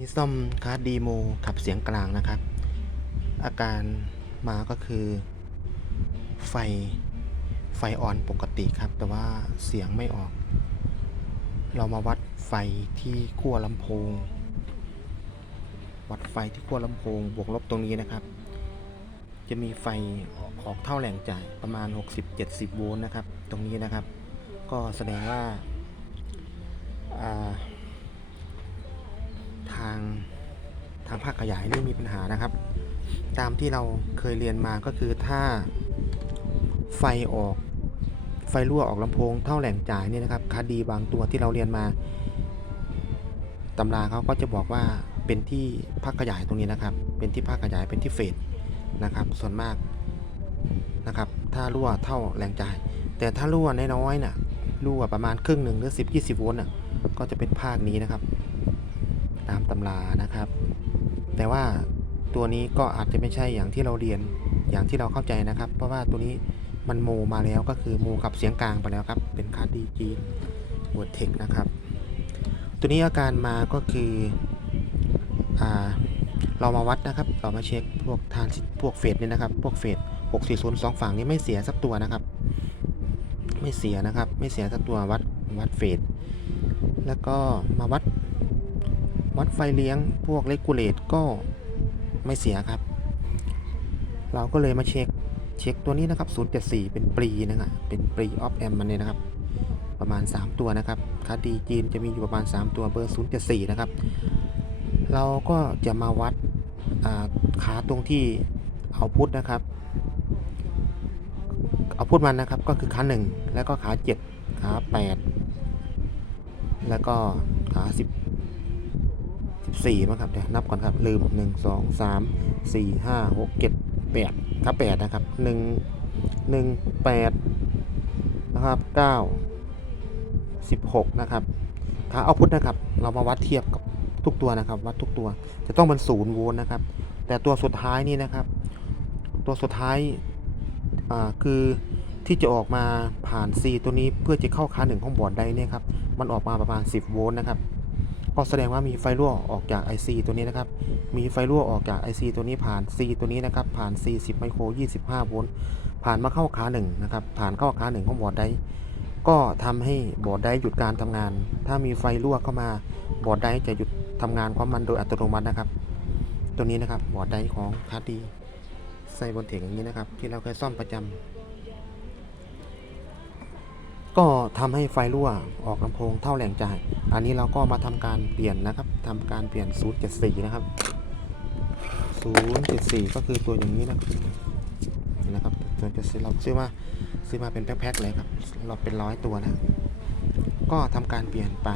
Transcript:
นี่ซ่อมคาร์ดดีโมขับเสียงกลางนะครับ อาการมาก็คือ ไฟไฟออนปกติครับ แต่ว่าเสียงไม่ออก เรามาวัดไฟที่ขั้วลำโพง วัดไฟที่ขั้วลำโพง บวกลบตรงนี้นะครับ จะมีไฟออกเท่าแหล่งจ่ายประมาณ 60-70 โวลต์นะครับ ตรงนี้นะครับ ก็แสดงว่าอ่า ทางทาง ภาคขยายไม่มีปัญหานะครับ ตามที่เราเคยเรียนมาก็คือถ้าไฟออกไฟรั่วออกลำโพงเท่าแหล่งจ่ายเนี่ยนะครับคดีบางตัวที่เราเรียนมาตำราเขาก็จะบอกว่าเป็นที่ภาคขยายตรงนี้นะครับ เป็นที่ภาคขยายเป็นที่เฟดนะครับ ส่วนมากนะครับ ถ้ารั่วเท่าแหล่งจ่าย แต่ถ้ารั่วน้อยๆน่ะรั่วประมาณครึ่งหนึ่งหรือ10 20โวลต์น่ะก็จะเป็นภาคนี้นะครับ ตามตำรานะครับ แต่ว่าตัวนี้ก็อาจจะไม่ใช่อย่างที่เราเรียนอย่างที่เราเข้าใจนะครับ เพราะว่าตัวนี้มันโมมาแล้วก็คือโมกับเสียงกลางไปแล้วครับ เป็นคาร์ดีจีนวอร์เทคนะครับ ตัวนี้อาการมาก็คืออเรามาวัดนะครับ เรามาเช็คพวกทานพวกเฟสเนี่ยนะครับ พวกเฟส640สองฝั่งนี้ไม่เสียสักตัวนะครับ ไม่เสียนะครับ ไม่เสียสักตัววัดวัดเฟสแล้วก็มาวัด วัดไฟเลี้ยงพวกเลกูเลตก็ไม่เสียครับ เราก็เลยมาเช็คเช็คตัวนี้นะครับ 074 เป็นปรีนะครับเป็นปรีออฟแอมมันเนี่ยนะครับ ประมาณ 3 ตัวนะครับคาดีจีนจะมีอยู่ประมาณ 3 ตัวเบอร์ 074 นะครับ เราก็จะมาวัดขาตรงที่เอาพุทนะครับ เอาพุทมันนะครับก็คือขา 1 แล้วก็ขา 7 ขา 8 แล้วก็ขา 10 14มั้งครับเดี๋ยวนับก่อนครับลืม 1 2 3 4 5 6 7 8ครับ8นะครับ 1 1 8 นะครับ 9 16 นะครับขาเอาพุทนะครับ เรามาวัดเทียบกับทุกตัวนะครับ วัดทุกตัวจะต้องเป็นศูนย์โวลต์นะครับ แต่ตัวสุดท้ายนี่นะครับ ตัวสุดท้ายคือที่จะออกมาผ่าน C ตัวนี้เพื่อจะเข้าขาหนึ่งของบอร์ดไดเนี่ยครับ มันออกมาประมาณ 10 โวลต์นะครับ ก็แสดงว่ามีไฟรั่วออกจาก IC ตัวนี้นะครับ มีไฟรั่วออกจาก IC ตัวนี้ผ่าน C ตัวนี้นะครับ ผ่าน 40 ไมโคร 25 โวลต์ ผ่านมาเข้าขาหนึ่งนะครับ ผ่านเข้าขาหนึ่งของบอร์ดได้ ก็ทำให้บอร์ดได้หยุดการทำงาน ถ้ามีไฟรั่วเข้ามา บอร์ดได้จะหยุดทำงานของมันโดยอัตโนมัตินะครับ ตัวนี้นะครับ บอร์ดได้ของคาร์ดีใส่บนเถงอย่างนี้นะครับ ที่เราเคยซ่อมประจำ ก็ทำให้ไฟรั่วออกลำโพงเท่าแหล่งจ่าย อันนี้เราก็มาทำการเปลี่ยนนะครับทำการเปลี่ยน074นะครับ074ก็คือตัวอย่างนี้นะครับนะครับตัวจะซื้อเราซื้อมาซื้อมาเป็นแพ็คๆเลยครับ เราเป็นร้อยตัวนะ ก็ทำการเปลี่ยนไป